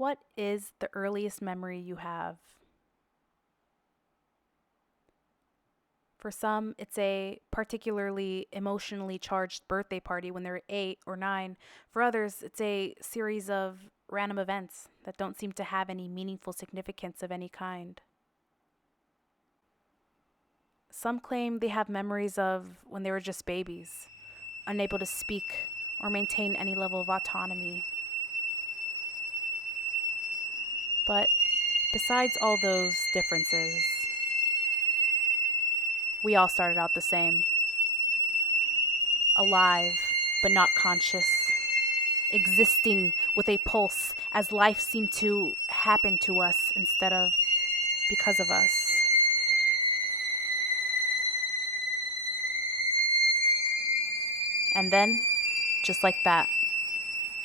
What is the earliest memory you have? For some, it's a particularly emotionally charged birthday party when they're 8 or 9. For others, it's a series of random events that don't seem to have any meaningful significance of any kind. Some claim they have memories of when they were just babies, unable to speak or maintain any level of autonomy. But besides all those differences, we all started out the same. Alive, but not conscious. Existing with a pulse as life seemed to happen to us instead of because of us. And then, just like that,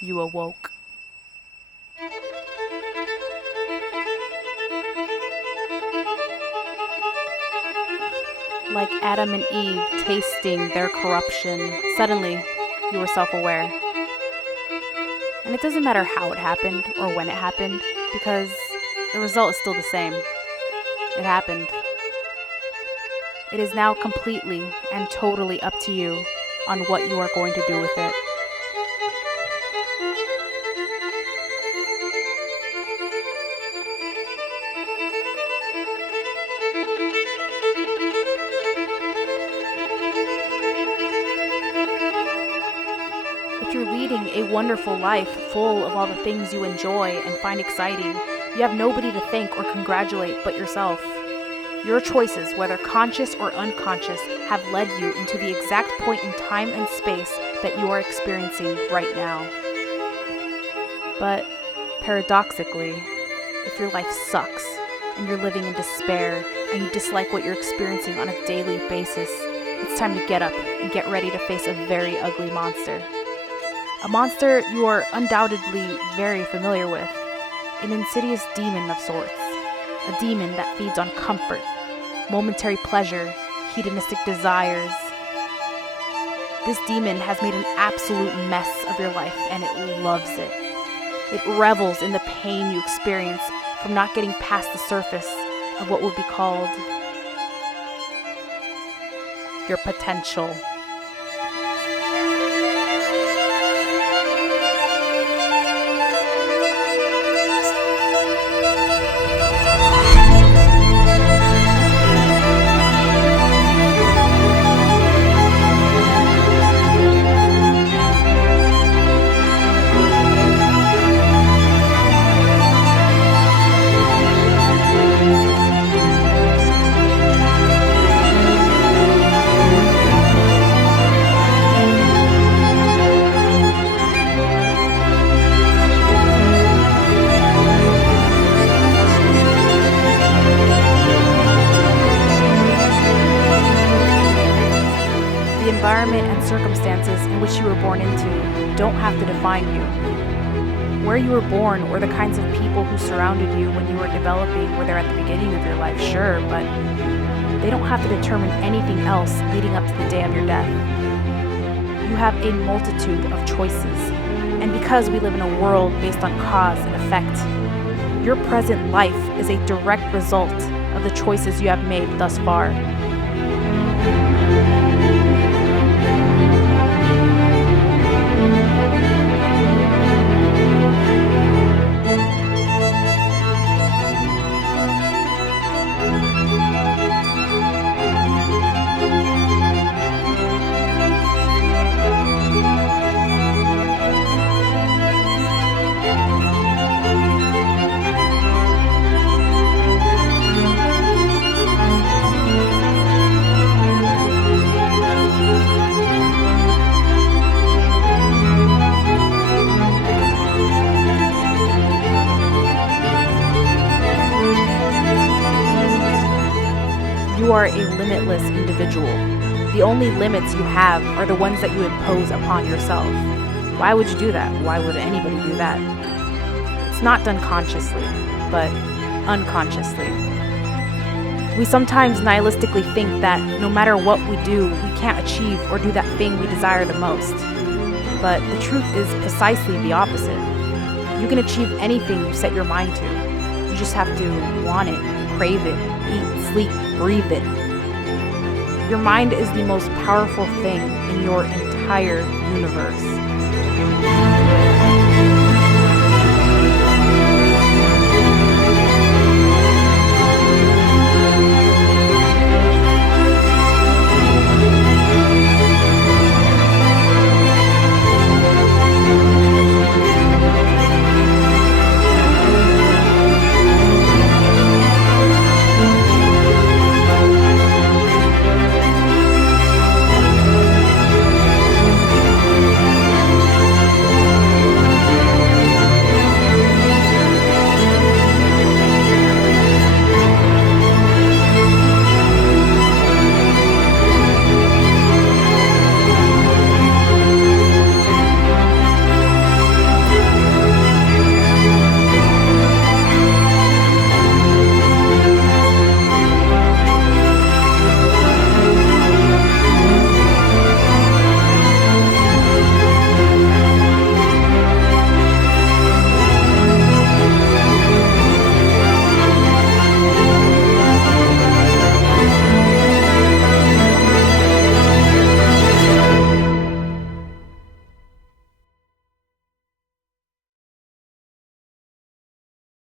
you awoke. Like Adam and Eve tasting their corruption, suddenly you were self-aware. And it doesn't matter how it happened or when it happened, because the result is still the same. It happened. It is now completely and totally up to you on what you are going to do with it. If you're leading a wonderful life full of all the things you enjoy and find exciting, you have nobody to thank or congratulate but yourself. Your choices, whether conscious or unconscious, have led you into the exact point in time and space that you are experiencing right now. But paradoxically, if your life sucks and you're living in despair and you dislike what you're experiencing on a daily basis, it's time to get up and get ready to face a very ugly monster. A monster you are undoubtedly very familiar with, an insidious demon of sorts, a demon that feeds on comfort, momentary pleasure, hedonistic desires. This demon has made an absolute mess of your life and it loves it. It revels in the pain you experience from not getting past the surface of what would be called your potential. The environment and circumstances in which you were born into don't have to define you. Where you were born or the kinds of people who surrounded you when you were developing were there at the beginning of your life, sure, but they don't have to determine anything else leading up to the day of your death. You have a multitude of choices, and because we live in a world based on cause and effect, your present life is a direct result of the choices you have made thus far. You are a limitless individual. The only limits you have are the ones that you impose upon yourself. Why would you do that? Why would anybody do that? It's not done consciously, but unconsciously. We sometimes nihilistically think that no matter what we do, we can't achieve or do that thing we desire the most. But the truth is precisely the opposite. You can achieve anything you set your mind to. You just have to want it, crave it, eat, sleep, breathe it. Your mind is the most powerful thing in your entire universe.